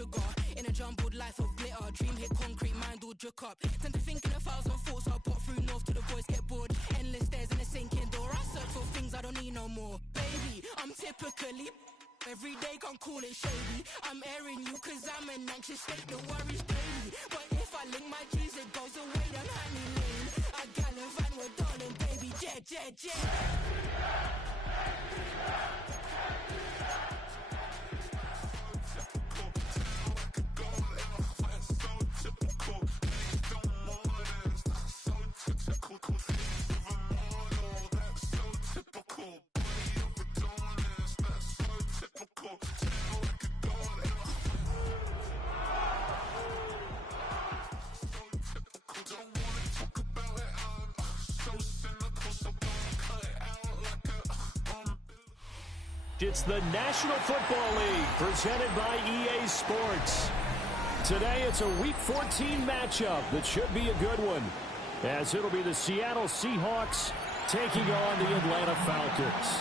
sugar. In a jumbled life of glitter, dream hit concrete, mind all jook up. Tend to think in 1,000 thoughts, I'll pop through north to the voice, get bored. Endless stairs in a sinking door, I search for things I don't need no more. Baby, I'm typically every day, can't call it shady. I'm airing you cause I'm an anxious state, the worries daily. But if I link my G's, it goes away, then honey lane. I gallivant with darling, baby, jet, jet, jet. It's the National Football League presented by EA Sports. Today it's a Week 14 matchup that should be a good one, as it'll be the Seattle Seahawks taking on the Atlanta Falcons.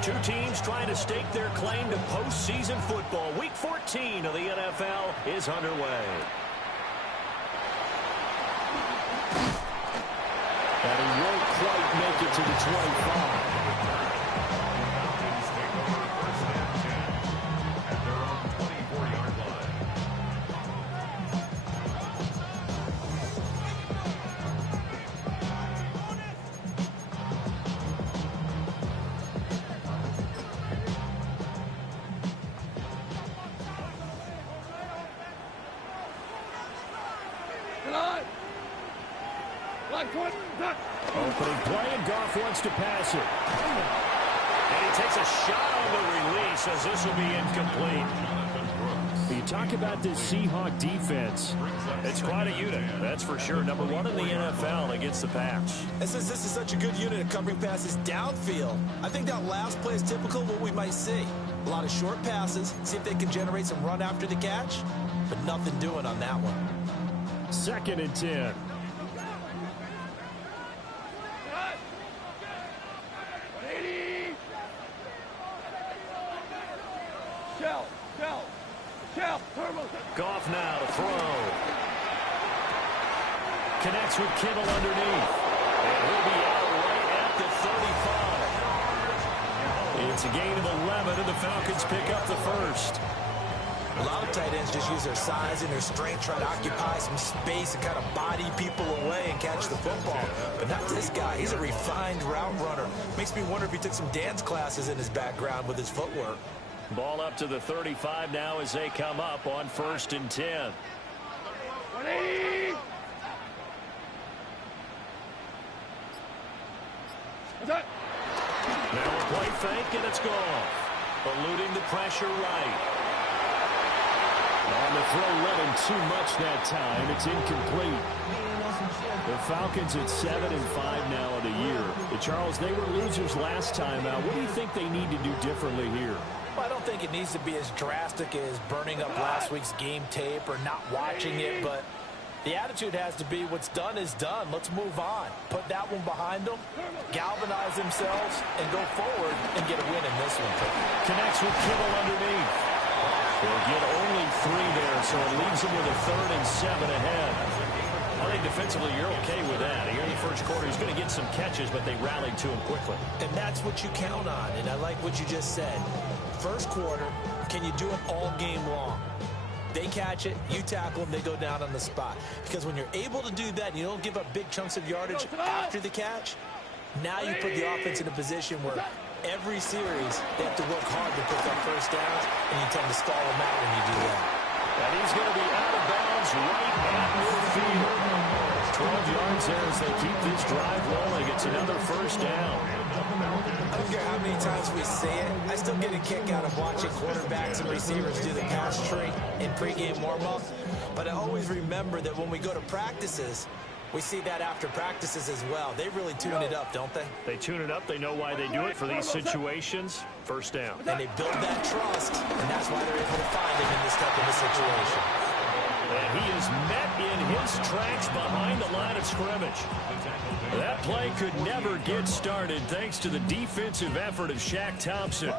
Two teams trying to stake their claim to postseason football. Week 14 of the NFL is underway. And he won't quite make it to the 25. Opening play, and Goff wants to pass it. And he takes a shot on the release as this will be incomplete. You talk about this Seahawk defense. It's quite a unit, that's for sure. Number one in the NFL against the pass. And since this is such a good unit at covering passes downfield, I think that last play is typical of what we might see. A lot of short passes, see if they can generate some run after the catch, but nothing doing on that one. 2nd and 10. Goff now to throw. Connects with Kittle underneath. And he'll be out right at the 35. It's a gain of 11, and the Falcons pick up the first. A lot of tight ends just use their size and their strength, try to occupy some space and kind of body people away and catch the football. But not this guy. He's a refined route runner. Makes me wonder if he took some dance classes in his background with his footwork. Ball up to the 35 now as they come up on 1st and 10. Now a play fake, and it's gone. Eluding the pressure right. On the throw, running too much that time. It's incomplete. The Falcons at 7-5 now of the year. Charles, they were losers last time out. What do you think they need to do differently here? Well, I don't think it needs to be as drastic as burning up last week's game tape or not watching it, but the attitude has to be what's done is done. Let's move on. Put that one behind them, galvanize themselves, and go forward and get a win in this one. Connects with Kittle underneath. They'll get only 3 there, so it leaves them with a 3rd and 7 ahead. I think defensively you're okay with that. Here in the first quarter, he's going to get some catches, but they rallied to him quickly. And that's what you count on, and I like what you just said. First quarter, can you do it all game long? They catch it, you tackle them, they go down on the spot. Because when you're able to do that, you don't give up big chunks of yardage after the catch, now you put the offense in a position where every series they have to work hard to pick up first downs, and you tend to stall them out when you do that. And he's going to be out of bounds right at midfield. 12 yards there as they keep this drive rolling. It's another first down. I don't care how many times we say it, I still get a kick out of watching quarterbacks and receivers do the pass tree in pregame warm-up. But I always remember that when we go to practices, we see that after practices as well. They really tune it up, don't they? They tune it up. They know why they do it for these situations. First down. And they build that trust, and that's why they're able to find him in this type of a situation. And he is met in his tracks behind the line of scrimmage. That play could never get started thanks to the defensive effort of Shaq Thompson.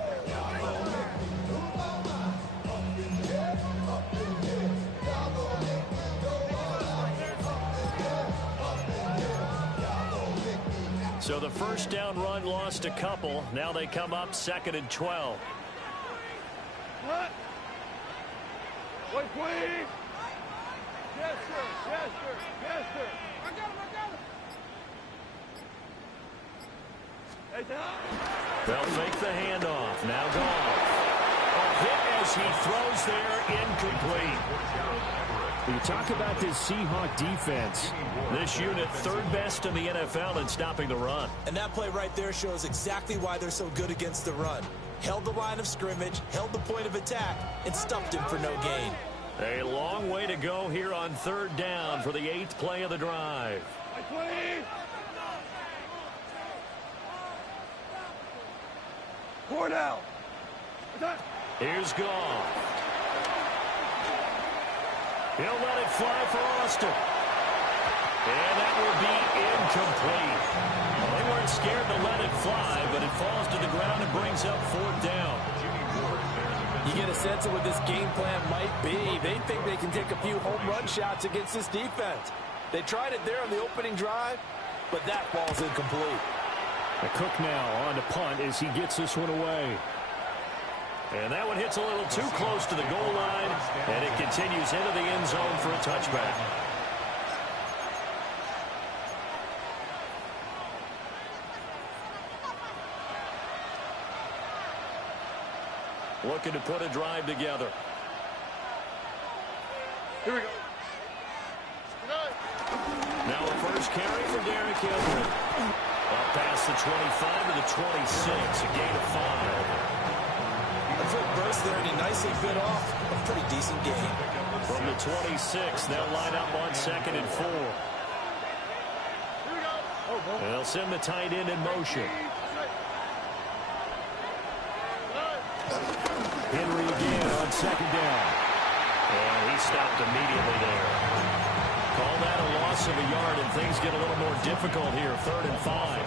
So the first down run lost a couple. Now they come up 2nd and 12. What? Wait, please. Yes, sir. Yes, sir. Yes, sir. I got him. Hey, Tom. They'll fake the handoff. Now Goff. A hit as he throws there, incomplete. You talk about this Seahawk defense. This unit 3rd best in the NFL in stopping the run. And that play right there shows exactly why they're so good against the run. Held the line of scrimmage, held the point of attack, and stuffed him for no gain. A long way to go here on 3rd down for the 8th play of the drive. Please. Cornell. Here's Goff. He'll let it fly for Austin. And that will be incomplete. Well, they weren't scared to let it fly, but it falls to the ground and brings up 4th down. You get a sense of what this game plan might be. They think they can take a few home run shots against this defense. They tried it there on the opening drive, but that falls incomplete. The Cook now on to punt as he gets this one away. And that one hits a little too close to the goal line, and it continues into the end zone for a touchback. Looking to put a drive together. Here we go. Now a first carry for Derrick Henry. Up past the 25 to the 26, a gain of 5. A quick burst there, and he nicely bit off a pretty decent gain. From the 26, they'll line up on 2nd and 4. And they'll send the tight end in motion. Henry again on 2nd down. And he stopped immediately there. Call that a loss of a yard, and things get a little more difficult here. 3rd and 5.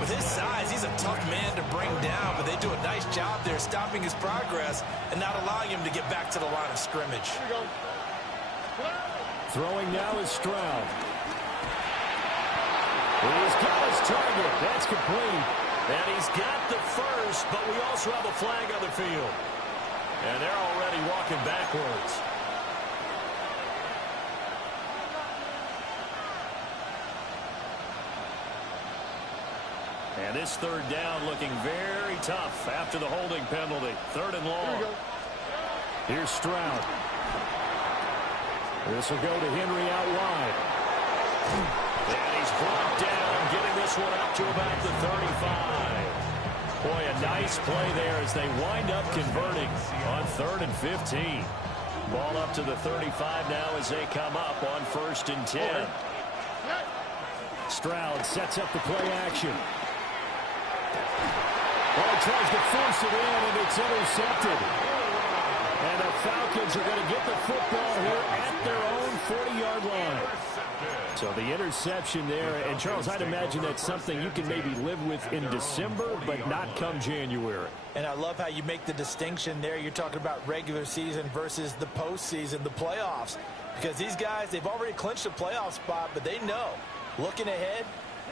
With his size, he's a tough man to bring down, but they do a nice job there stopping his progress and not allowing him to get back to the line of scrimmage. Throwing now is Stroud. He's got his target. That's complete. And he's got the first, but we also have a flag on the field. And they're already walking backwards. And this 3rd down looking very tough after the holding penalty. 3rd and long. Here's Stroud. This will go to Henry out wide. And he's brought down, getting this one up to about the 35. Boy, a nice play there as they wind up converting on 3rd and 15. Ball up to the 35 now as they come up on 1st and 10. Stroud sets up the play action. Oh, tries to force it in, and it's intercepted. And the Falcons are going to get the football here at their own 40-yard line. So the interception there, and Charles, I'd imagine that's something you can maybe live with in December, but not come January. And I love how you make the distinction there. You're talking about regular season versus the postseason, the playoffs. Because these guys, they've already clinched a playoff spot, but they know, looking ahead,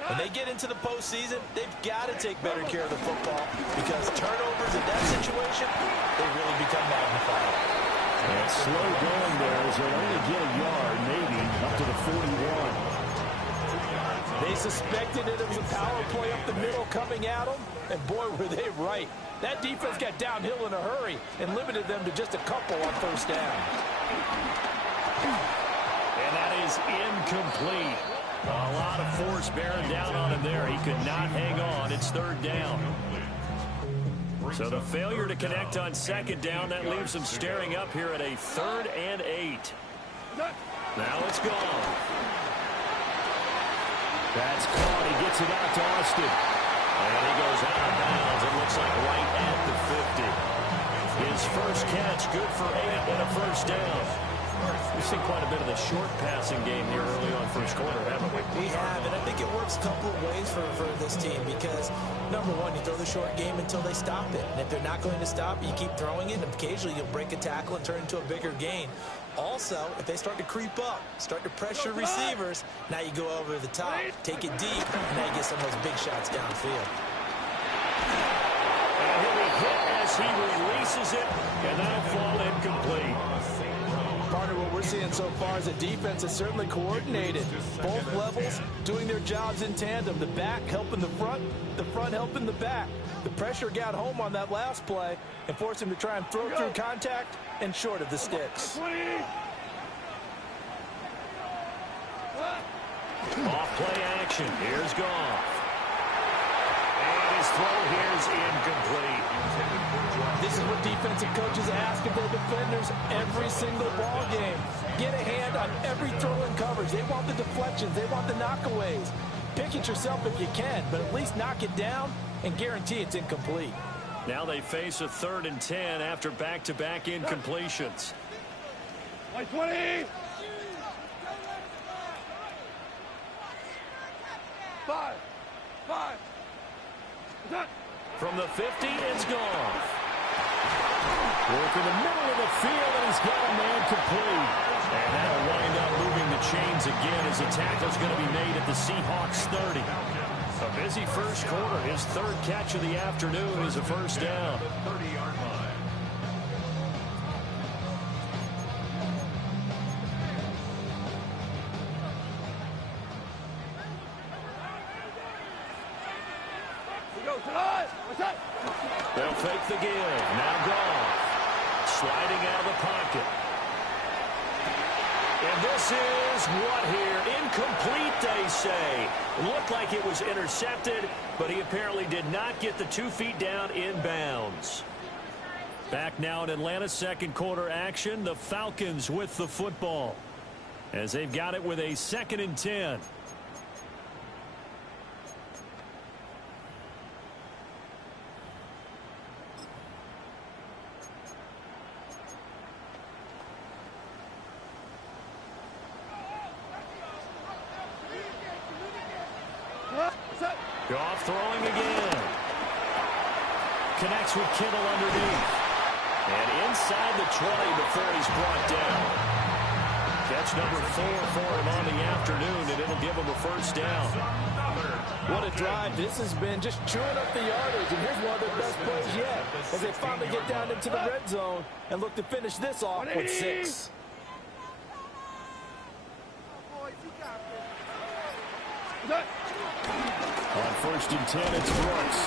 when they get into the postseason, they've got to take better care of the football because turnovers in that situation, they really become magnified. And slow going there as they only get a yard, maybe, up to the 41. They suspected that it was a power play up the middle coming at them, and boy, were they right. That defense got downhill in a hurry and limited them to just a couple on 1st down. And that is incomplete. A lot of force bearing down on him there. He could not hang on. It's 3rd down. So the failure to connect on 2nd down, that leaves them staring up here at a 3rd and 8. Now it's gone. That's caught. He gets it out to Austin. And he goes out of bounds. It looks like right at the 50. His first catch, good for 8 and a 1st down. We've seen quite a bit of the short passing game here early on first quarter, haven't we? We have, and I think it works a couple of ways for this team because, number one, you throw the short game until they stop it. And if they're not going to stop, you keep throwing it, and occasionally you'll break a tackle and turn it into a bigger gain. Also, if they start to creep up, start to pressure receivers, now you go over the top, take it deep, and now you get some of those big shots downfield. And he'll be hit as he releases it, and that'll fall incomplete. Partner, what we're seeing so far is a defense that's certainly coordinated. Both levels doing their jobs in tandem. The back helping the front helping the back. The pressure got home on that last play and forced him to try and throw through contact and short of the sticks. Off play action. Here's Goff. And his throw here is incomplete. This is what defensive coaches ask of their defenders every single ball game. Get a hand on every throw in coverage. They want the deflections. They want the knockaways. Pick it yourself if you can, but at least knock it down and guarantee it's incomplete. Now they face a 3rd and 10 after back-to-back incompletions. 20. 5. From the 50, it's Goff. Work in the middle of the field, and he's got a man complete. And that'll wind up moving the chains again as the tackle's going to be made at the Seahawks 30. A busy first quarter. His 3rd catch of the afternoon is a first down. 30-yard line. They'll fake the give. Now Goff. Sliding out of the pocket. And this is what here? Incomplete, they say. Looked like it was intercepted, but he apparently did not get the 2 feet down in bounds. Back now in Atlanta's second quarter action. The Falcons with the football as they've got it with a 2nd and 10. Goff throwing again. Connects with Kittle underneath. And inside the 20 before he's brought down. Catch number 4 for him on the afternoon, and it'll give him a first down. What a drive. This has been just chewing up the yardage, and here's one of their best plays yet as they finally get down into the red zone and look to finish this off with 6. On 1st and 10, it's Brooks.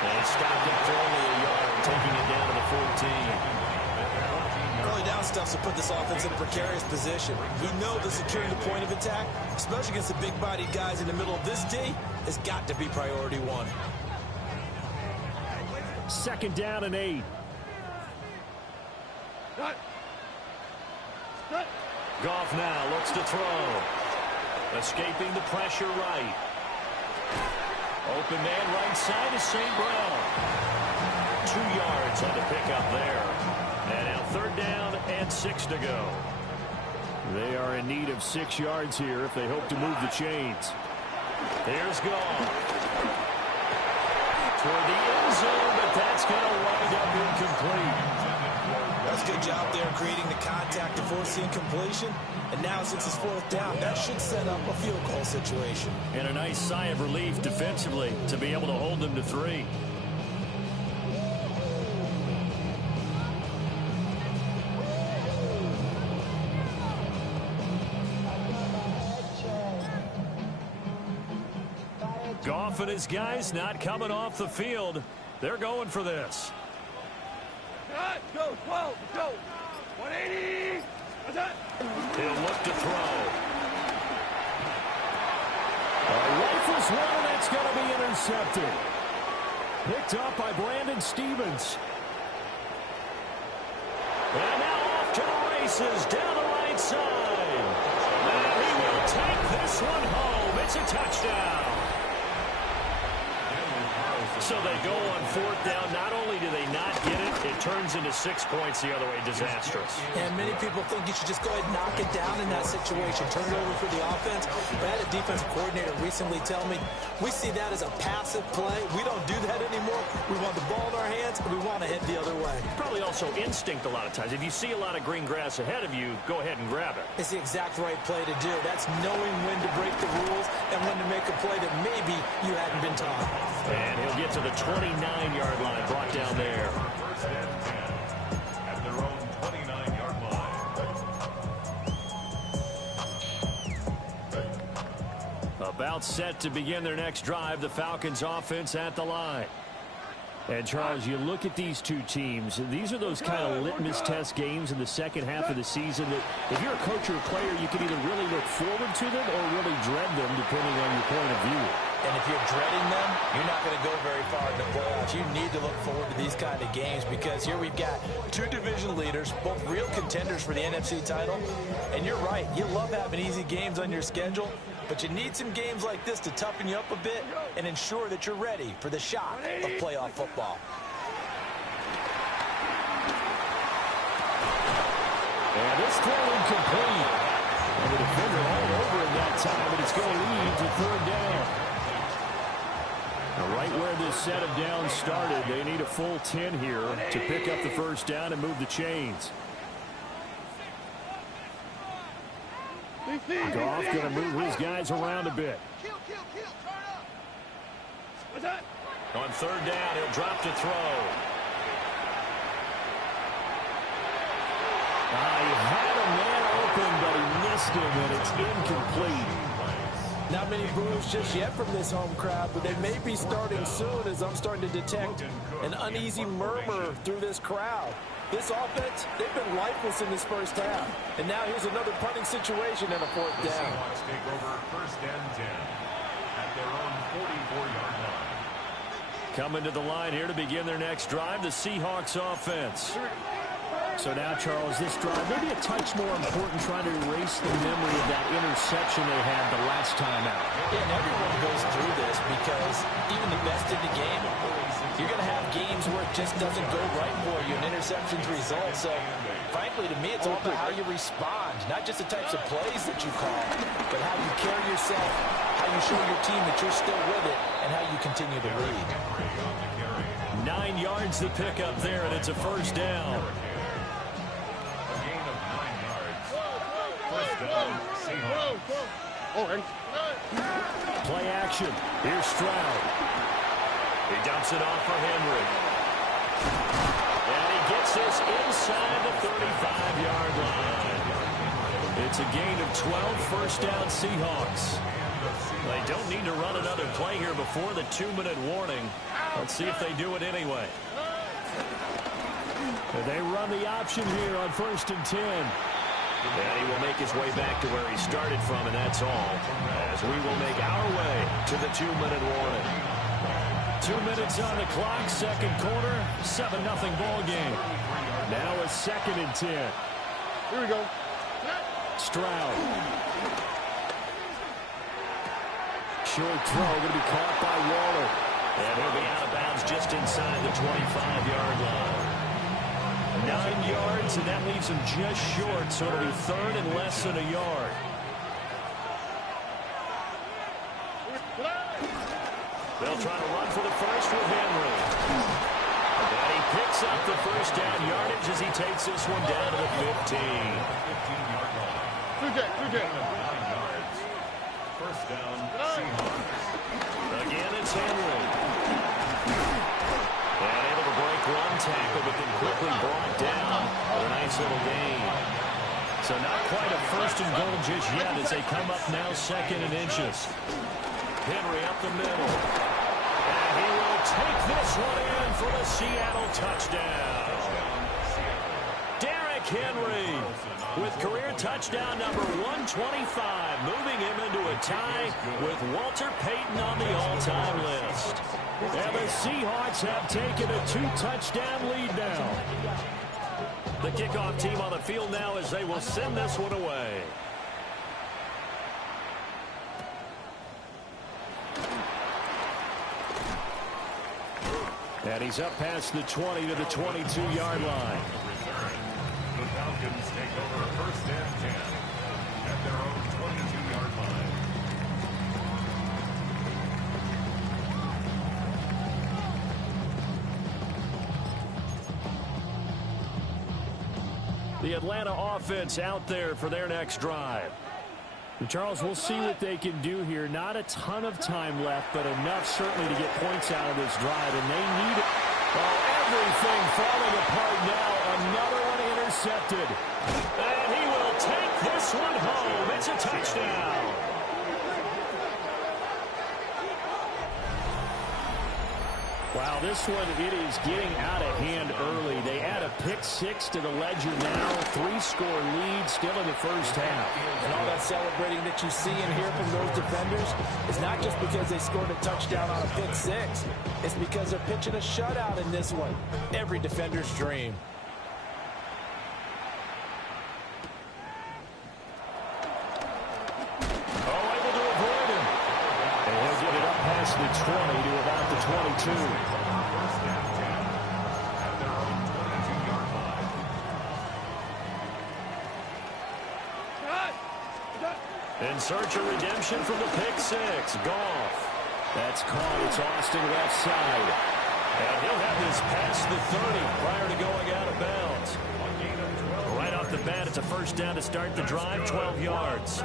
And he stopped it for only a yard, taking it down to the 14. Early down stuff to put this offense in a precarious position. We know that securing the point of attack, especially against the big-bodied guys in the middle of this D, has got to be priority 1. 2nd down and 8. Goff now looks to throw. Escaping the pressure right. Open man right side is St. Brown. 2 yards on the pickup there. And now 3rd down and 6 to go. They are in need of 6 yards here if they hope to move the chains. Here's Goff. Toward the end zone, but that's going to wind up incomplete. That's a good job there creating the contact to force the incompletion. And now since it's 4th down, that should set up a field goal situation. And a nice sigh of relief defensively to be able to hold them to 3. Goff and his guys not coming off the field. They're going for this. Go, 12, go. 180. He'll look to throw. A lifeless one, and that's going to be intercepted. Picked up by Brandon Stevens. And now off to the races down the right side. And he will take this one home. It's a touchdown. So they go on fourth down. Not only do they not get it, it turns into 6 points the other way. Disastrous. And many people think you should just go ahead and knock it down in that situation. Turn it over for the offense. But I had a defensive coordinator recently tell me, we see that as a passive play. We don't do that anymore. We want the ball in our hands, and we want to head the other way. Probably also instinct a lot of times. If you see a lot of green grass ahead of you, go ahead and grab it. It's the exact right play to do. That's knowing when to break the rules and when to make a play that maybe you hadn't been taught. And he'll get to the 29-yard line, brought down there. First and 10 at their own 29-yard line. About set to begin their next drive, the Falcons offense at the line. And, Charles, you look at these two teams, these are those kind of litmus test games in the second half of the season that if you're a coach or a player, you can either really look forward to them or really dread them, depending on your point of view. And if you're dreading them, you're not going to go very far in the playoffs. You need to look forward to these kind of games because here we've got two division leaders, both real contenders for the NFC title. And you're right, you love having easy games on your schedule, but you need some games like this to toughen you up a bit and ensure that you're ready for the shock of playoff football. And this throw incomplete. And the defender all over him that time, and it's going to lead to third down. Now, right where this set of downs started, they need a full 10 here to pick up the first down and move the chains. Goff going to move his guys around a bit. What's that? On third down, he'll drop to throw. He had a man open, but he missed him, and it's incomplete. Not many boos just yet from this home crowd, but they may be starting soon as I'm starting to detect an uneasy murmur through this crowd. This offense, they've been lifeless in this first half. And now here's another punting situation and a fourth down. The Seahawks take over first and 10 at their own 44-yard line. Coming to the line here to begin their next drive, the Seahawks offense. So now, Charles, this drive maybe a touch more important, trying to erase the memory of that interception they had the last time out. Yeah, and everyone goes through this because even the best in the game, you're going to have games where it just doesn't go right for you, and interceptions result. So, frankly, to me, it's all about how you respond, not just the types of plays that you call, but how you carry yourself, how you show your team that you're still with it, and how you continue to lead. 9 yards to pick up there, and it's a first down. Play action. Here's Stroud. He dumps it off for Henry. And he gets this inside the 35-yard line. It's a gain of 12, first down Seahawks. They don't need to run another play here before the 2-minute warning. Let's see if they do it anyway. And they run the option here on first and 10. And he will make his way back to where he started from, and that's all, as we will make our way to the 2-minute warning. 2 minutes on the clock, second quarter, 7-0 ball game. Now a second and 10. Here we go. Stroud. Short throw going to be caught by Waller. And he'll be out of bounds just inside the 25-yard line. 9 yards, and that leaves him just short, so it'll be third and less than a yard. They'll try to run for the first with Henry. And he picks up the first down yardage as he takes this one down to the 15. 15-yard line. 9 yards. First down, Seahawks. Again, it's Henry. And able to break one tackle, but then quickly brought down with a nice little gain. So not quite a first and goal just yet as they come up now second and inches. Henry up the middle. And he will take this one in for the Seattle touchdown. Derrick Henry with career touchdown number 125, moving him into a tie with Walter Payton on the all-time list. And the Seahawks have taken a 2-touchdown lead now. The kickoff team on the field now as they will send this one away. And he's up past the 20 to the 22-yard line. The Falcons take over first and 10 at their own 22-yard line. The Atlanta offense out there for their next drive. Charles, we'll see what they can do here. Not a ton of time left, but enough certainly to get points out of this drive, and they need it. Oh, everything falling apart now. Another one intercepted. And he will take this one home. It's a touchdown. Wow, this one, it is getting out of hand early. They add a pick-6 to the ledger now. 3-score lead still in the first half. And all that celebrating that you see and hear from those defenders is not just because they scored a touchdown on a pick-6. It's because they're pitching a shutout in this one. Every defender's dream. Oh, able to avoid him. And he'll get it up past the 20 to about the 22. First and 10 at their own 22-yard line. In search of redemption from the pick-6. Goff. That's caught. It's Austin left side. And he'll have this past the 30 prior to going out of bounds. Right off the bat, it's a first down to start the drive, 12 yards.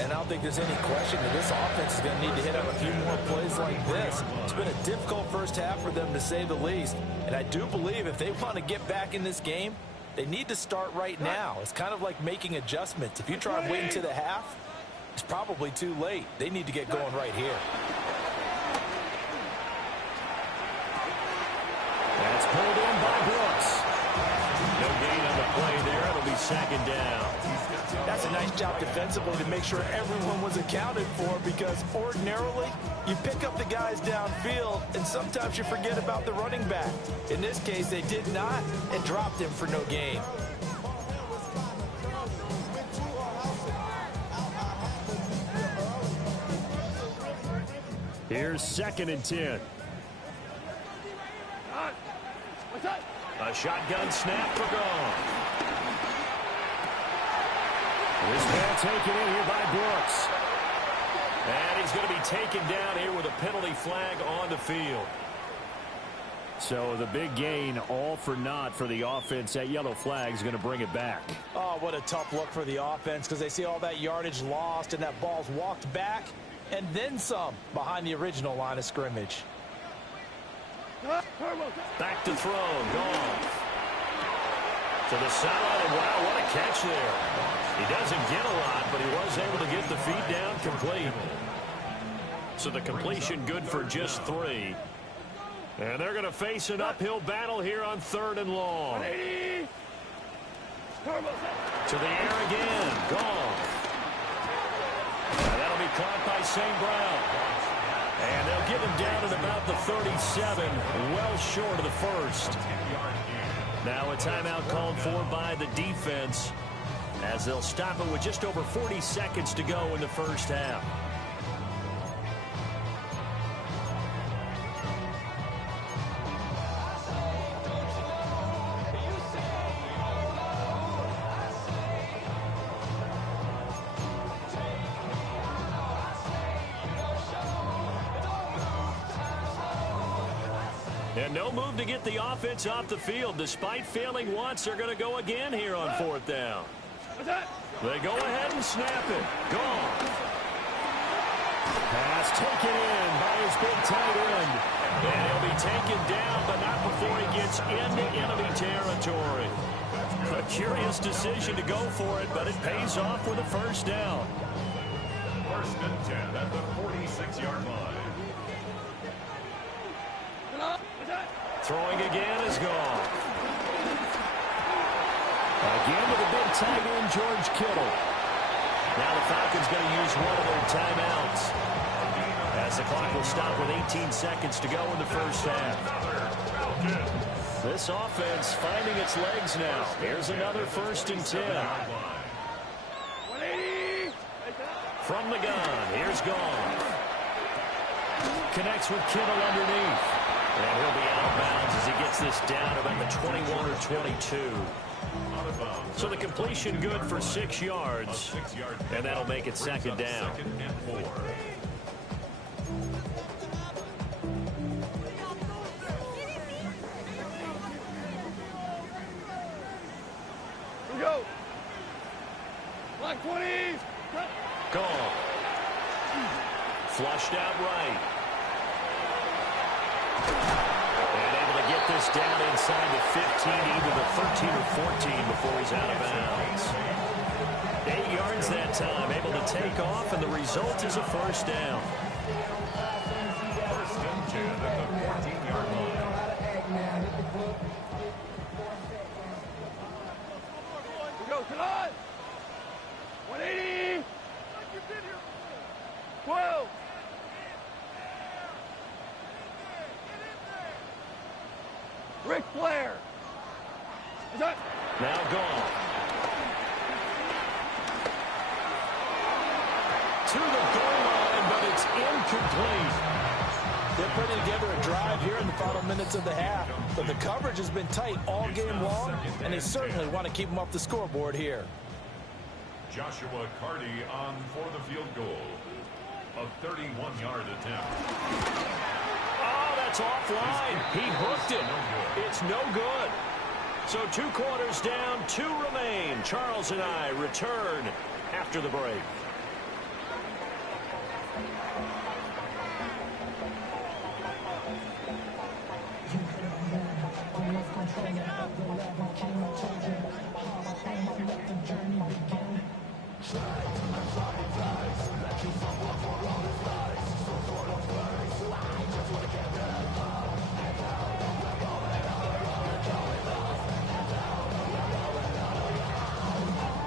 And I don't think there's any question that this offense is going to need to hit on a few more plays like this. It's been a difficult first half for them, to say the least. And I do believe if they want to get back in this game, they need to start right now. It's kind of like making adjustments. If you try and wait until the half, it's probably too late. They need to get going right here. That's pulled in by Brooks. No gain on the play there. It'll be second down. That's a nice job defensively to make sure everyone was accounted for, because ordinarily you pick up the guys downfield and sometimes you forget about the running back. In this case, they did not and dropped him for no gain. Here's 2nd and 10. A shotgun snap for Goff. This ball taken in here by Brooks. And he's going to be taken down here with a penalty flag on the field. So the big gain, all for naught for the offense. That yellow flag is going to bring it back. Oh, what a tough look for the offense, because they see all that yardage lost and that ball's walked back and then some behind the original line of scrimmage. Back to throw. Goff. To the sideline. Wow, what a catch there. He doesn't get a lot, but he was able to get the feet down complete. So the completion good for just 3. And they're going to face an uphill battle here on 3rd and long. To the air again. Goff. And that'll be caught by St. Brown. And they'll get him down at about the 37, well short of the first. Now a timeout called for by the defense, as they'll stop it with just over 40 seconds to go in the first half. And no move to get the offense off the field. Despite failing once, they're going to go again here on 4th down. They go ahead and snap it. Gone. Pass taken in by his big tight end. And he'll be taken down, but not before he gets into enemy territory. A curious decision to go for it, but it pays off with a first down. First and 10 at the 46-yard line. Throwing again is gone. Again with a big tight end, George Kittle. Now the Falcons going to use one of their timeouts, as the clock will stop with 18 seconds to go in the first half. This offense finding its legs now. Here's another 1st and 10. From the gun, here's Goff. Connects with Kittle underneath. And he'll be out of bounds as he gets this down about the 21 or 22. So the completion good for 6 yards, and that'll make it second down. Here we go. Black 20s. Gone. Flushed out right. And able to get this down inside the 15, either the 13 or 14 before he's out of bounds. 8 yards that time, able to take off, and the result is a first down. First and 10 at the 14-yard line. We go tonight. 180. 12. Ric Flair. Is that? Now gone. To the goal line, but it's incomplete. They're putting together a drive here in the final minutes of the half, but the coverage has been tight all game long, and they certainly want to keep them off the scoreboard here. Joshua Carty on for the field goal. A 31-yard attempt. Oh, that's offline. He hooked it. It's no good. So 2 quarters down, 2 remain. Charles and I return after the break.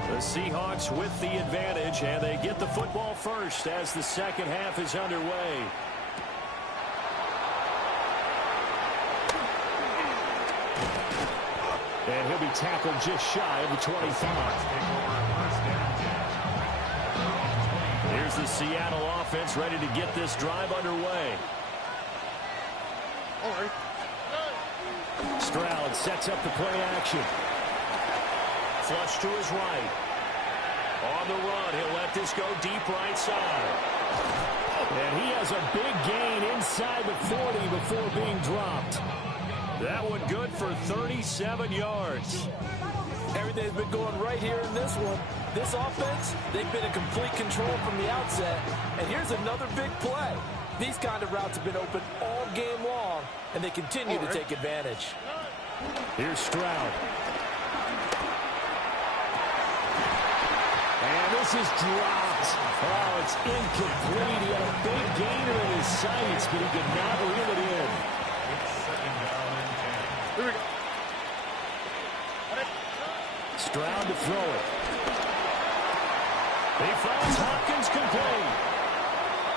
The Seahawks with the advantage, and they get the football first as the second half is underway. And he'll be tackled just shy of the 25. Here's the Seattle offense ready to get this drive underway. Stroud sets up the play action. Flush to his right. On the run, he'll let this go deep right side. And he has a big gain inside the 40 before being dropped. That one good for 37 yards. Everything's been going right here in this one. This offense, they've been in complete control from the outset. And here's another big play. These kind of routes have been open all game long, and they continue to take advantage. Here's Stroud. And this is dropped. Oh, it's incomplete. He had a big gainer in his sights, but he could not reel it in. It's second down and 10. Here we go. Stroud to throw it. He finds Hopkins complete.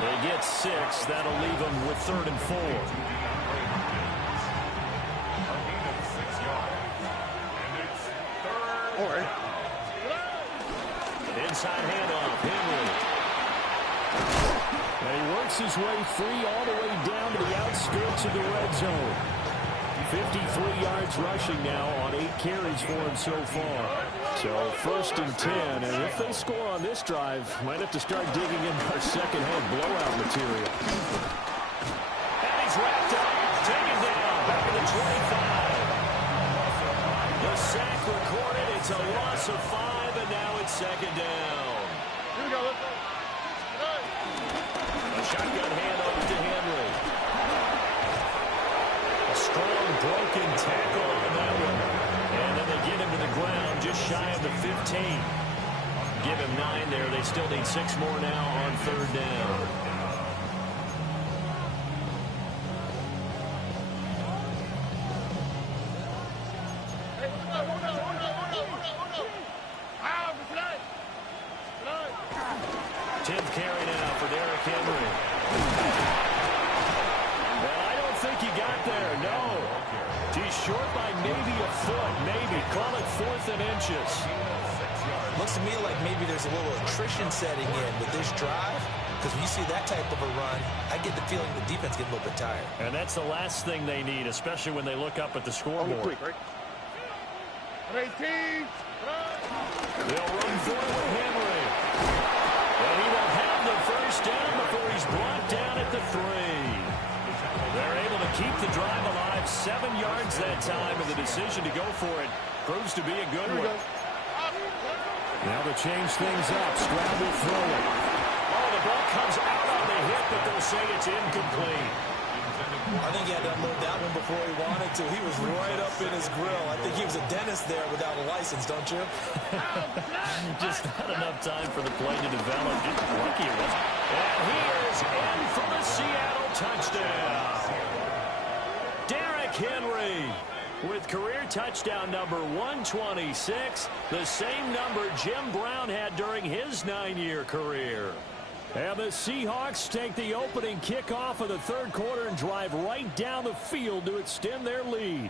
They get 6. That'll leave them with 3rd and 4. A gain of 6 yards. And it's 3rd down. Inside handoff, Henry. And he works his way free all the way down to the outskirts of the red zone. 53 yards rushing now on 8 carries for him so far. So 1st and 10, and if they score on this drive, might have to start digging in our second-half blowout material. And he's wrapped up, taken down, back at the 25. The sack recorded, it's a loss of 5, and now it's second down. Here we go. Let's go. A shotgun handoff to Henry. A strong broken tackle on that one. And then they get him to the ground just shy of the 15. Give him 9 there. They still need 6 more now on 3rd down. Looks to me like maybe there's a little attrition setting in with this drive. Because when you see that type of a run, I get the feeling the defense gets a little bit tired. And that's the last thing they need, especially when they look up at the scoreboard. They'll run for it with Henry. And he will have the first down before he's brought down at the 3. They're able to keep the drive alive, 7 yards that time, and the decision to go for it proves to be a good one. Now to change things up, Stroud will throw it. Oh, the ball comes out on the hip, but they'll say it's incomplete. I think he had to unload that one before he wanted to. He was right up in his grill. I think he was a dentist there without a license, don't you? Just not enough time for the play to develop. Just lucky it was. And he is in for the Seattle touchdown. Derrick Henry with career touchdown number 126, the same number Jim Brown had during his 9-year career. And the Seahawks take the opening kickoff of the third quarter and drive right down the field to extend their lead.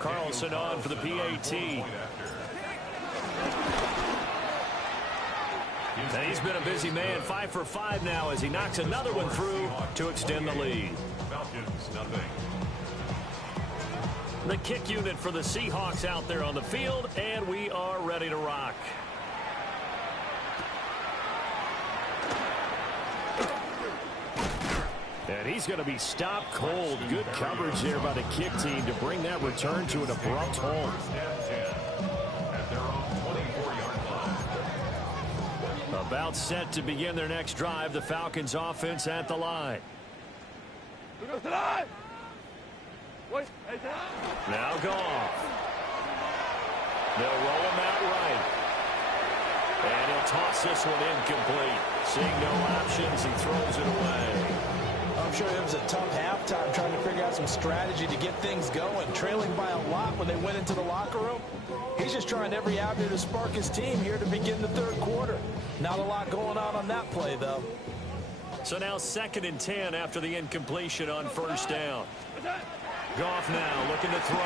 Carlson on for the PAT. And he's been a busy man, 5 for 5 now as he knocks another one through to extend the lead. Falcons, nothing. The kick unit for the Seahawks out there on the field, and we are ready to rock. And he's going to be stopped cold. Good coverage there by the kick team to bring that return to an abrupt halt. At their own 24-yard line. About set to begin their next drive. The Falcons offense at the line. Now Goff. They'll roll him out right. And he'll toss this one incomplete. Seeing no options, he throws it away. I'm sure it was a tough halftime trying to figure out some strategy to get things going. Trailing by a lot when they went into the locker room. He's just trying every avenue to spark his team here to begin the third quarter. Not a lot going on that play, though. So now 2nd and 10 after the incompletion on first down. Goff now looking to throw.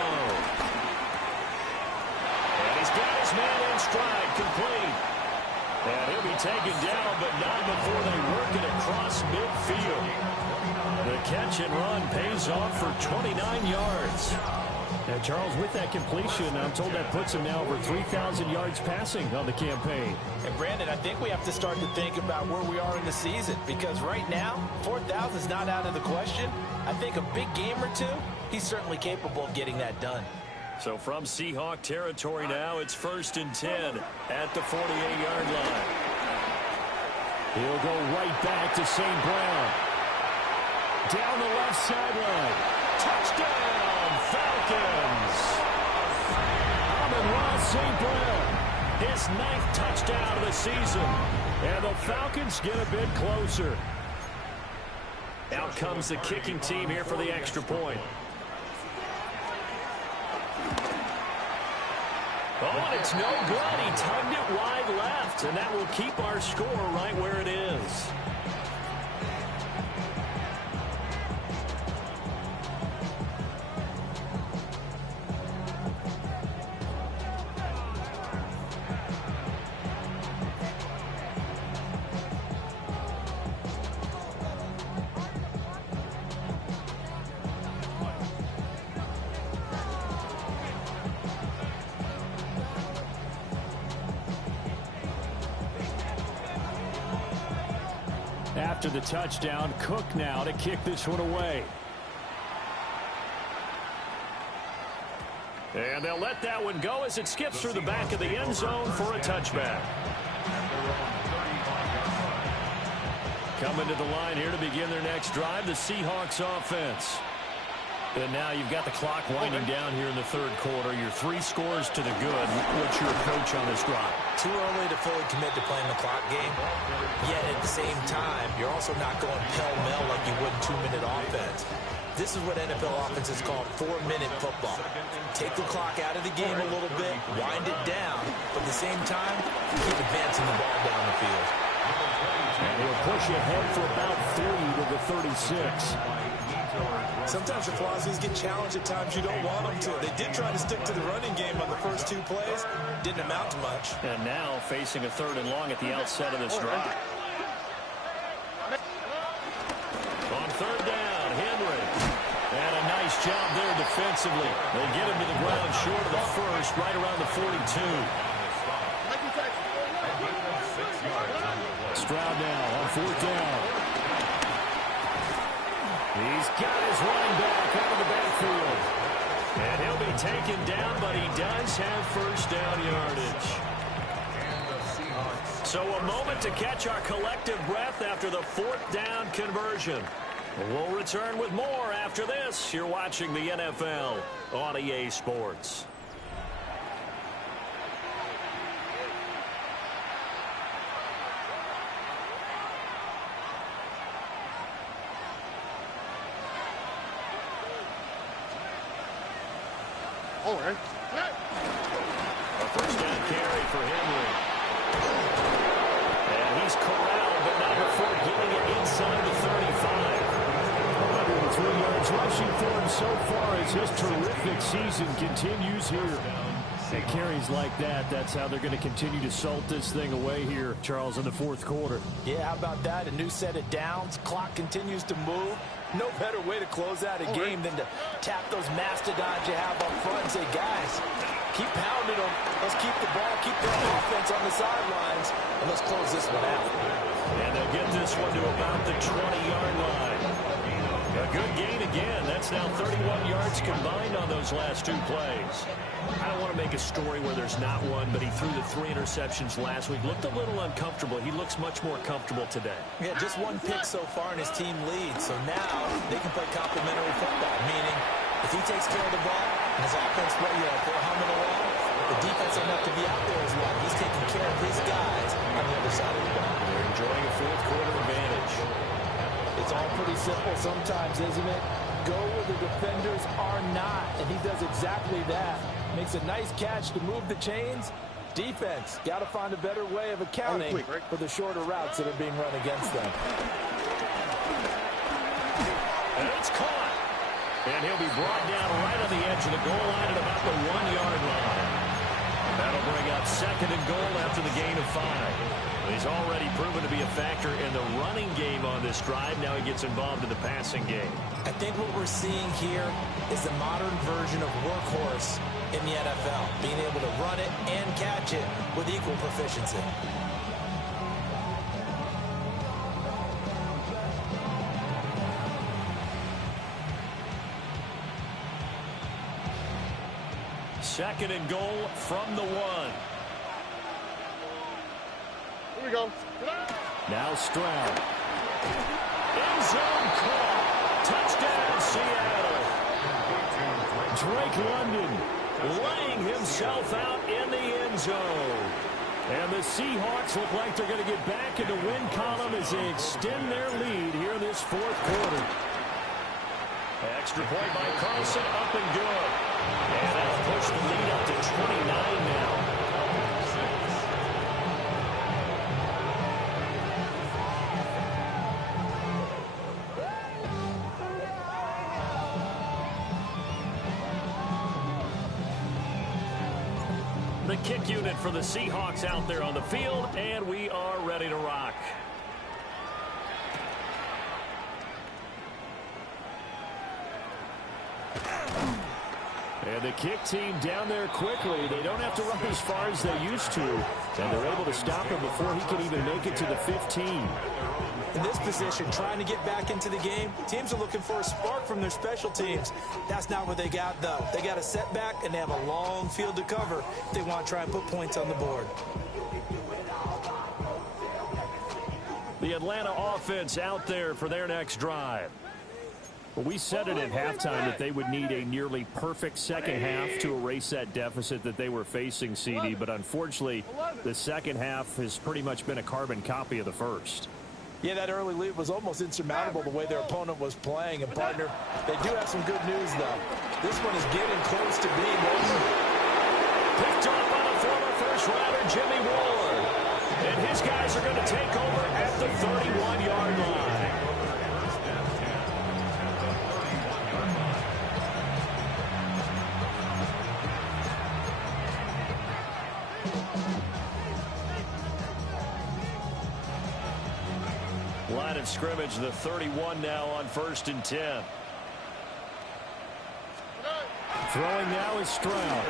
And he's got his man in stride, complete. And he'll be taken down, but not before they work it across midfield. The catch and run pays off for 29 yards. And Charles, with that completion, I'm told that puts him now over 3,000 yards passing on the campaign. And Brandon, I think we have to start to think about where we are in the season, because right now, 4,000 is not out of the question. I think a big game or two, he's certainly capable of getting that done. So from Seahawk territory now, it's 1st and 10 at the 48-yard line. He'll go right back to St. Brown. Down the left sideline. Touchdown, Falcons! Amon-Ra St. Brown. His 9th touchdown of the season. And the Falcons get a bit closer. Out comes the kicking team here for the extra point. Oh, and it's no good. He tugged it wide left, and that will keep our score right where it is. After the touchdown, Cook now to kick this one away. And they'll let that one go as it skips through the back of the end zone for a touchback. Coming to the line here to begin their next drive, the Seahawks offense. And now you've got the clock winding down here in the third quarter. Your 3 scores to the good. What's your approach on this drive? Too early to fully commit to playing the clock game. Yet at the same time, you're also not going pell-mell like you would in 2-minute offense. This is what NFL offenses call 4-minute football. Take the clock out of the game a little bit, wind it down, but at the same time, keep advancing the ball down the field. And he'll push ahead for about 3 to the 36. Sometimes your philosophies get challenged at times you don't want them to. They did try to stick to the running game on the first 2 plays. Didn't amount to much. And now facing a 3rd and long at the outset of this drive. third down. Henry. And a nice job there defensively. They get him to the ground short of the first, right around the 42. Stroud now on fourth down. He's got his running back out of the backfield. And he'll be taken down, but he does have first down yardage. So a moment to catch our collective breath after the fourth down conversion. We'll return with more after this. You're watching the NFL on EA Sports. All right. A first down carry for Henry. And he's corralled, but not before getting it inside the 35. 103 yards rushing for him so far as his terrific season continues here. And carries like that, that's how they're going to continue to salt this thing away here, Charles, in the fourth quarter. Yeah, how about that? A new set of downs. Clock continues to move. No better way to close out a game than to tap those mastodons you have up front and say, guys, keep pounding them. Let's keep the ball, keep their offense on the sidelines, and let's close this one out. And they'll get this one to about the 20-yard line. A good gain again. That's now 31 yards combined on those last two plays. I don't want to make a story where there's not one, but he threw the 3 interceptions last week. Looked a little uncomfortable. He looks much more comfortable today. Yeah, just one pick so far and his team leads. So now they can play complementary football, meaning if he takes care of the ball and his offense, they're humming along, the defense doesn't have to be out there as long. He's taking care of his guys on the other side of the ball. They're enjoying a fourth quarter advantage. It's all pretty simple sometimes, isn't it? Go where the defenders are not, and he does exactly that. Makes a nice catch to move the chains. Defense, got to find a better way of accounting for the shorter routes that are being run against them. And it's caught. And he'll be brought down right on the edge of the goal line at about the 1-yard line. That'll bring up second and goal after the gain of 5. He's already proven to be a factor in the running game on this drive. Now he gets involved in the passing game. I think what we're seeing here is the modern version of workhorse in the NFL, being able to run it and catch it with equal proficiency. Second and goal from the 1. Here we go. Now Stroud. End zone call. Touchdown, Seattle. Drake London Laying himself out in the end zone. And the Seahawks look like they're going to get back in the win column as they extend their lead here in this fourth quarter. Extra point by Carlson, up and good. And that'll push the lead up to 29 now. The kick unit for the Seahawks out there on the field, and we are ready to rock. And the kick team down there quickly. They don't have to run as far as they used to. And they're able to stop him before he can even make it to the 15. In this position, trying to get back into the game, teams are looking for a spark from their special teams. That's not what they got, though. They got a setback, and they have a long field to cover if they want to try and put points on the board. The Atlanta offense out there for their next drive. Well, we said it at halftime that they would need a nearly perfect second half to erase that deficit that they were facing, CD. But unfortunately, the second half has pretty much been a carbon copy of the first. Yeah, that early lead was almost insurmountable the way their opponent was playing. And, partner, they do have some good news, though. This one is getting close to being over. Picked off by the former first-rounder Jimmy Ward. And his guys are going to take over at the 31-yard line. Line of scrimmage, the 31 now on 1st and 10. Throwing now is Stroud.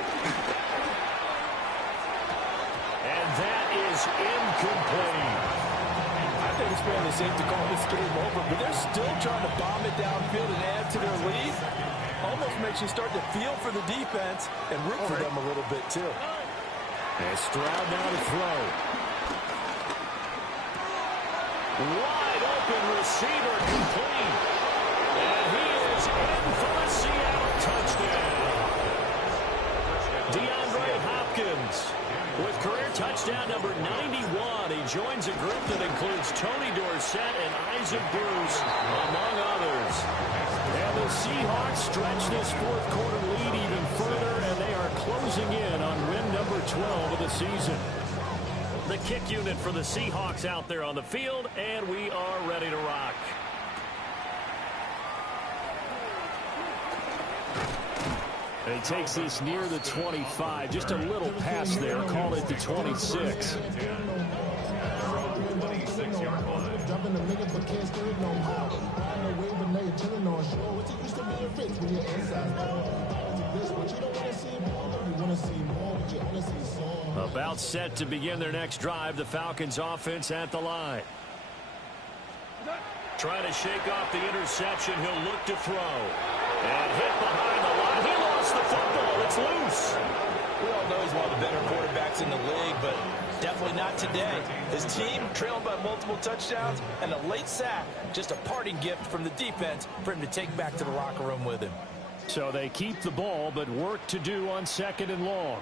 And that is incomplete. I think it's fairly safe to call this game over, but they're still trying to bomb it downfield and add to their lead. Almost makes you start to feel for the defense and root for them a little bit, too. And Stroud now to throw. Wide open receiver, complete. And he is in for the Seattle touchdown. DeAndre Hopkins with career touchdown number 91. He joins a group that includes Tony Dorsett and Isaac Bruce, among others. And the Seahawks stretch this fourth quarter lead even further, and they are closing in on win number 12 of the season. The kick unit for the Seahawks out there on the field, and we are ready to rock. He takes this near the 25. Just a little pass there. Call it the 26. About set to begin their next drive. The Falcons offense at the line. Trying to shake off the interception. He'll look to throw. And hit behind the line. He lost the football. It's loose. We all know he's one of the better quarterbacks in the league, but definitely not today. His team trailing by multiple touchdowns and a late sack. Just a parting gift from the defense for him to take back to the locker room with him. So they keep the ball, but work to do on 2nd and long.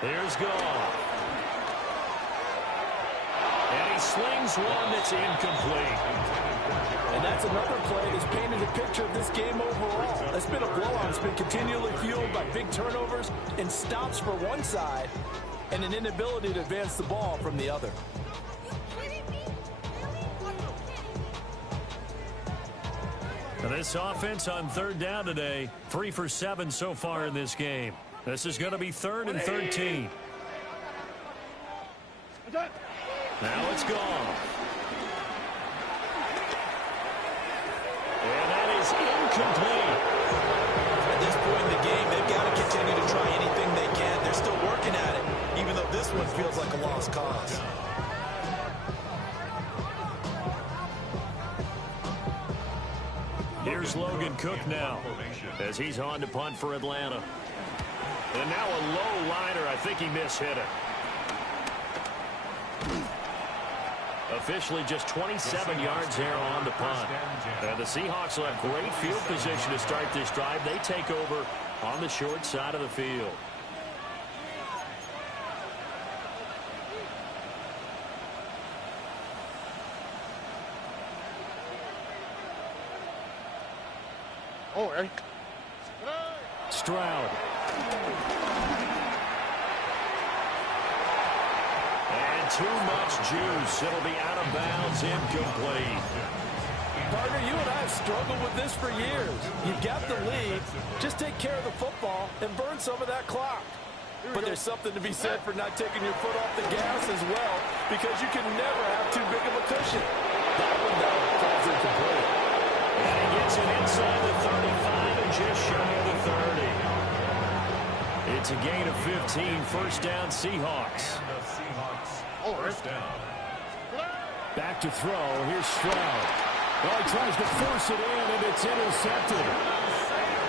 Here's Goff. And he slings one that's incomplete. And that's another play that's painted a picture of this game overall. It's been a blowout. It's been continually fueled by big turnovers and stops for one side and an inability to advance the ball from the other. This offense on 3rd down today, 3 for 7 so far in this game. This is going to be 3rd and 13. Now it's Goff. And that is incomplete. At this point in the game, they've got to continue to try anything they can. They're still working at it, even though this one feels like a lost cause. Here's Logan Cook now as he's on to punt for Atlanta. And now a low liner. I think he mishit it. Officially just 27 yards there on the punt. And the Seahawks will have great field position to start this drive. They take over on the short side of the field. Oh, Eric. Stroud. And too much juice. It'll be out of bounds, incomplete. Partner, you and I have struggled with this for years. You've got the lead. Just take care of the football and burn some of that clock. But there's something to be said for not taking your foot off the gas as well, because you can never have too big of a cushion. That one, though, falls incomplete. And he gets it inside the 35 and just shy of the 30. It's a gain of 15. First down, Seahawks. First down. Back to throw. Here's Stroud. Well, he tries to force it in, and it's intercepted.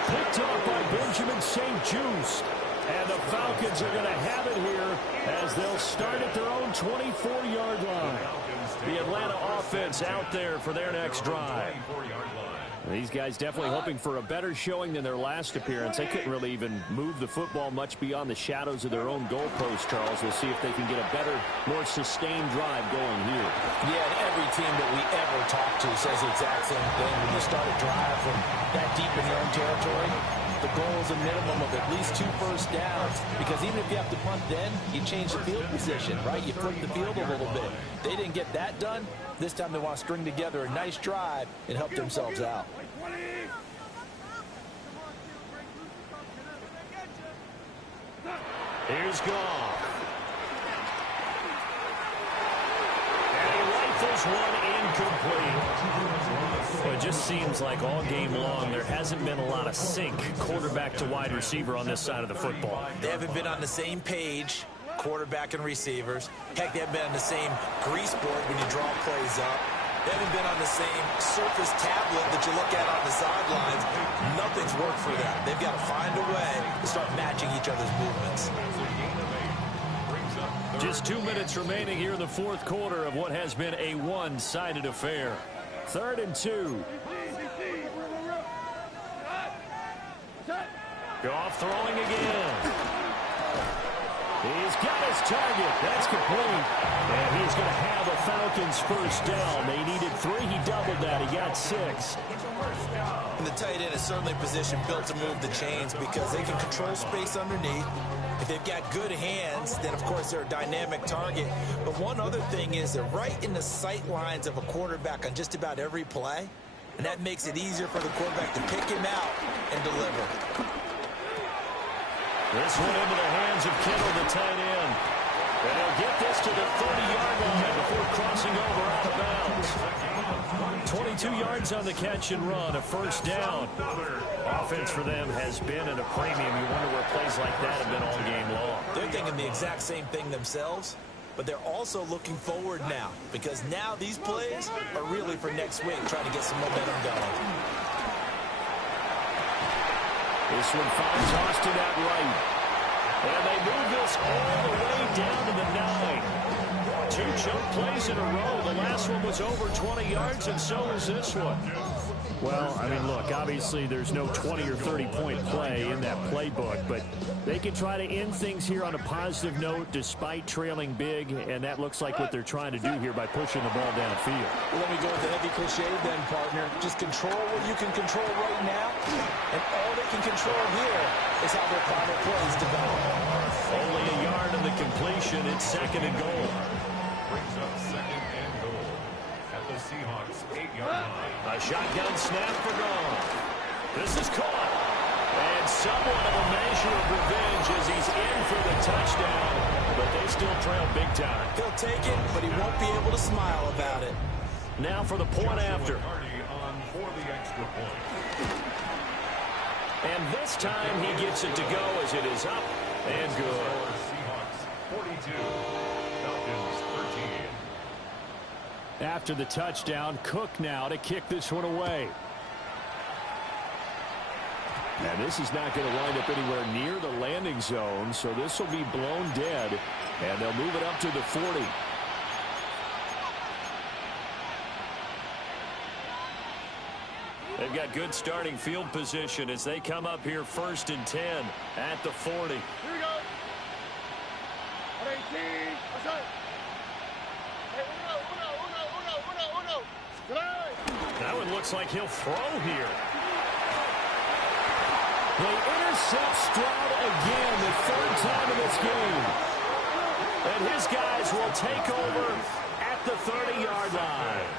Picked off by Benjamin St-Juste. And the Falcons are going to have it here as they'll start at their own 24-yard line. The Atlanta offense out there for their next drive. These guys definitely hoping for a better showing than their last appearance. They couldn't really even move the football much beyond the shadows of their own goalpost, Charles. We'll see if they can get a better, more sustained drive going here. Yeah, and every team that we ever talk to says the exact same thing. When you start a drive from that deep in your own territory, the goal is a minimum of at least 2 first downs, because even if you have to punt then, you change the field position, right? You flip the field a little bit. They didn't get that done. This time they want to string together a nice drive and help themselves out. Here's Goff. Rifles one incomplete. Well, it just seems like all game long there hasn't been a lot of sync quarterback to wide receiver on this side of the football. They haven't been on the same page, quarterback and receivers. Heck, they haven't been on the same grease board when you draw plays up. They haven't been on the same surface tablet that you look at on the sidelines. Nothing's worked for them. They've got to find a way to start matching each other's movements. Just 2 minutes remaining here in the fourth quarter of what has been a one-sided affair. 3rd and 2. Goff throwing again. He's got his target. That's complete. And he's going to have a Falcons first down. They needed 3. He doubled that. He got 6. And the tight end is certainly a position built to move the chains because they can control space underneath. If they've got good hands, then, of course, they're a dynamic target. But one other thing is they're right in the sight lines of a quarterback on just about every play. And that makes it easier for the quarterback to pick him out and deliver. This one into the hands of Kittle, the tight end. And he'll get this to the 30-yard line before crossing over out of bounds. 22 yards on the catch and run, a first down. Offense for them has been at a premium. You wonder where plays like that have been all game long. They're thinking the exact same thing themselves, but they're also looking forward now because now these plays are really for next week, trying to get some momentum going. This one finds Austin at right. And they move this all the way down to the 9. 2 chunk plays in a row. The last one was over 20 yards, and so is this one. Well, I mean, look, obviously there's no 20 or 30-point play in that playbook, but they can try to end things here on a positive note despite trailing big, and that looks like what they're trying to do here by pushing the ball downfield. Well, let me go with the heavy cliche then, partner. Just control what you can control right now, and all they can control here is how their final plays develop. Only a yard of the completion. It's 2nd and goal. Brings up 2nd and goal at the Seahawks 8-yard line. A shotgun snap for Goff. This is caught. And somewhat of a measure of revenge as he's in for the touchdown. But they still trail big time. He'll take it, but he won't be able to smile about it. Now for the point after. On for the extra point. And this time he gets it to go as it is up and good. Seahawks 42, Falcons 13. After the touchdown, Cook now to kick this one away. And this is not going to wind up anywhere near the landing zone, so this will be blown dead, and they'll move it up to the 40. They've got good starting field position as they come up here 1st and 10 at the 40. Here we go. 18. That one looks like he'll throw here. They intercept Stroud again, the 3rd time in this game. And his guys will take over at the 30-yard line.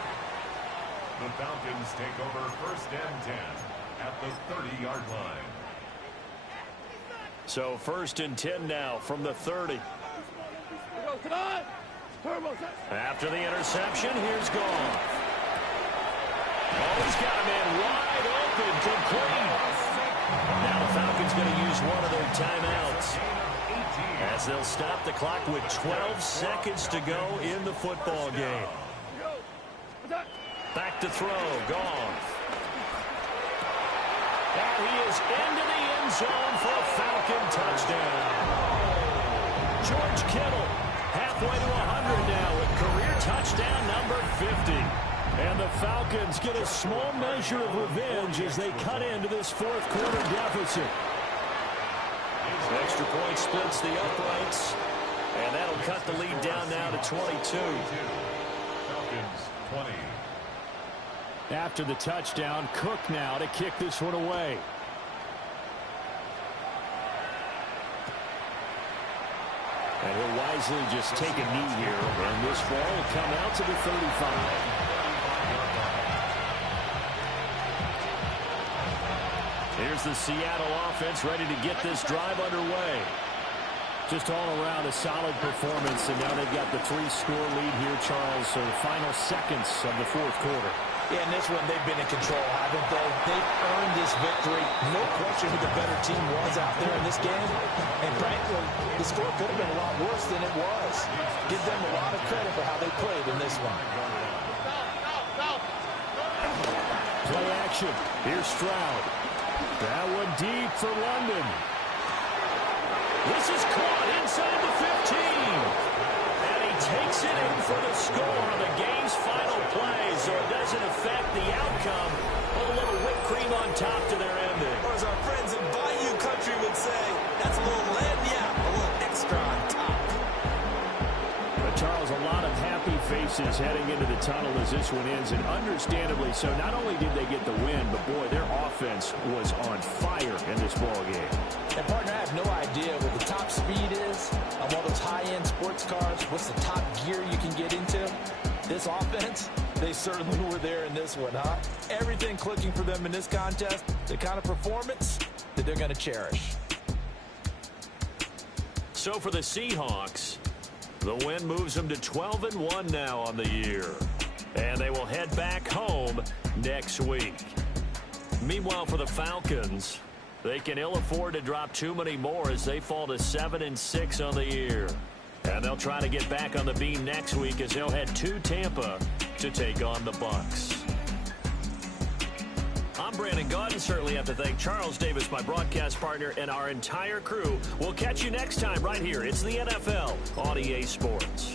The Falcons take over 1st and 10 at the 30-yard line. So 1st and 10 now from the 30. After the interception, here's Goff. Oh, he's got a man wide open, complete. Now the Falcons going to use one of their timeouts as they'll stop the clock with 12 seconds to go in the football game. Back to throw, Goff. And he is into the end zone for a Falcon touchdown. George Kittle halfway to 100 now with career touchdown number 50. And the Falcons get a small measure of revenge as they cut into this 4th quarter deficit. Extra point splits the uprights, and that'll cut the lead down now to 22. Falcons 20. After the touchdown, Cook now to kick this one away. And he'll wisely just take a knee here, and this ball will come out to the 35. Here's the Seattle offense ready to get this drive underway. Just all around a solid performance, and now they've got the 3-score lead here, Charles. So the final seconds of the fourth quarter. Yeah, in this one, they've been in control, haven't they? They've earned this victory. No question who the better team was out there in this game. And frankly, the score could have been a lot worse than it was. Give them a lot of credit for how they played in this one. Play action. Here's Stroud. That one deep for London. This is caught inside the 15. And he takes it in for the score on the game's final play, so it doesn't affect the outcome. A little whipped cream on top to their ending. Or as our friends in Bayou Country would say, that's a little lagniappe, a little extra on top. But Charles, a lot of happy faces heading into the tunnel as this one ends, and understandably so. Not only did they get the win, but boy, their offense was on fire in this ball game. And partner, I have no idea what the top speed is on one of those high-end sports cars. What's the top gear you can get into? This offense, they certainly were there in this one, huh? Everything clicking for them in this contest, the kind of performance that they're going to cherish. So for the Seahawks, the win moves them to 12-1 now on the year. And they will head back home next week. Meanwhile, for the Falcons, they can ill afford to drop too many more as they fall to 7-6 on the year. And they'll try to get back on the beam next week as they'll head to Tampa to take on the Bucs. I'm Brandon Gaudin. Certainly have to thank Charles Davis, my broadcast partner, and our entire crew. We'll catch you next time right here. It's the NFL on EA Sports.